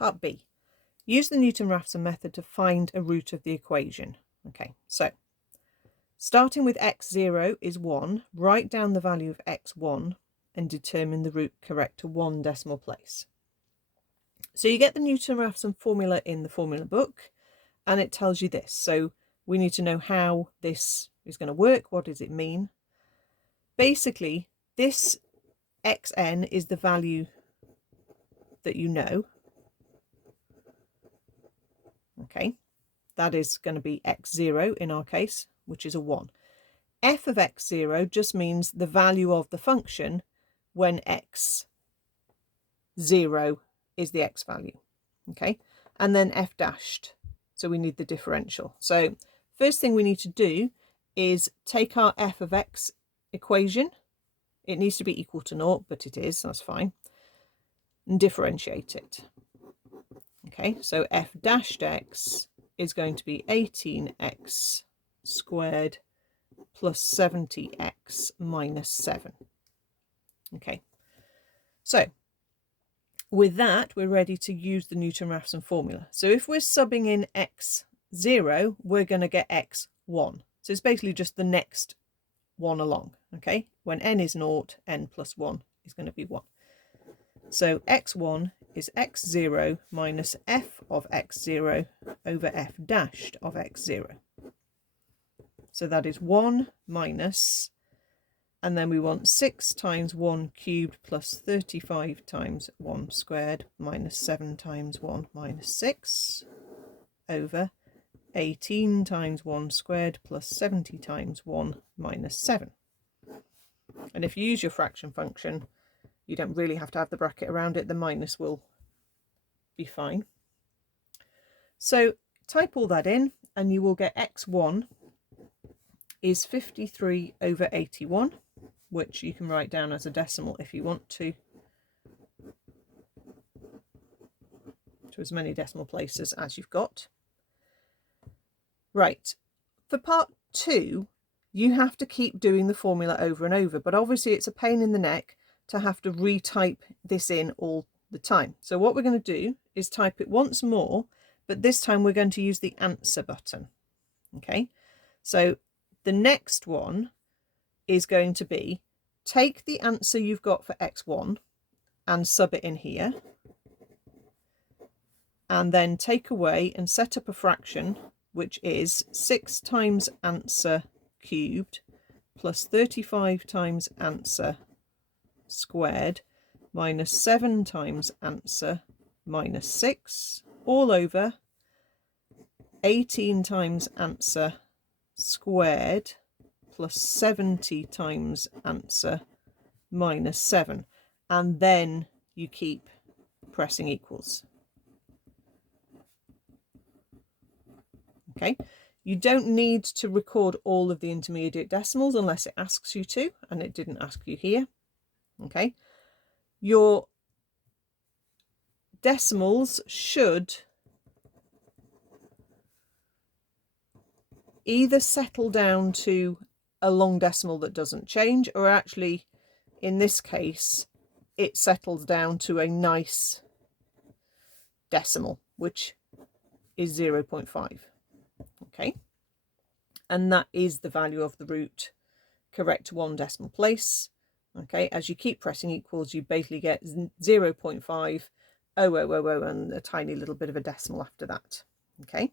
Part B. Use the Newton-Raphson method to find a root of the equation. Okay, so starting with x0 is 1, write down the value of x1 and determine the root correct to 1 decimal place. So you get the Newton-Raphson formula in the formula book, and it tells you this. So we need to know how this is going to work. What does it mean? Basically, this xn is the value that you know. Okay, that is going to be x0 in our case, which is a 1. F of x0 just means the value of the function when x0 is the x value. Okay, and then f dashed. So we need the differential. So first thing we need to do is take our f of x equation. It needs to be equal to 0, but it is, that's fine. And differentiate it. Okay, so f dashed x is going to be 18x squared plus 70x minus 7. Okay, so with that, we're ready to use the Newton-Raphson formula. So if we're subbing in x0, we're going to get x1. So it's basically just the next one along. Okay, when n is 0, n plus 1 is going to be 1. So x1 is x0 minus f of x0 over f dashed of x0. So that is 1 minus, and then we want 6 times 1 cubed plus 35 times 1 squared minus 7 times 1 minus 6 over 18 times 1 squared plus 70 times 1 minus 7. And if you use your fraction function, you don't really have to have the bracket around it. The minus will be fine. So type all that in and you will get x1 is 53 over 81, which you can write down as a decimal if you want to as many decimal places as you've got. Right, for part 2, you have to keep doing the formula over and over, but obviously it's a pain in the neck to have to retype this in all the time. So what we're going to do is type it once more, but this time we're going to use the answer button. Okay, so the next one is going to be take the answer you've got for x1 and sub it in here, and then take away and set up a fraction which is 6 times answer cubed plus 35 times answer squared minus 7 times answer minus 6 all over 18 times answer squared plus 70 times answer minus 7, and then you keep pressing equals. Okay, you don't need to record all of the intermediate decimals unless it asks you to, and it didn't ask you here. Okay, your decimals should either settle down to a long decimal that doesn't change, or actually in this case it settles down to a nice decimal, which is 0.5. Okay, and that is the value of the root correct to 1 decimal place. Okay, as you keep pressing equals, you basically get 0.5, and a tiny little bit of a decimal after that. Okay.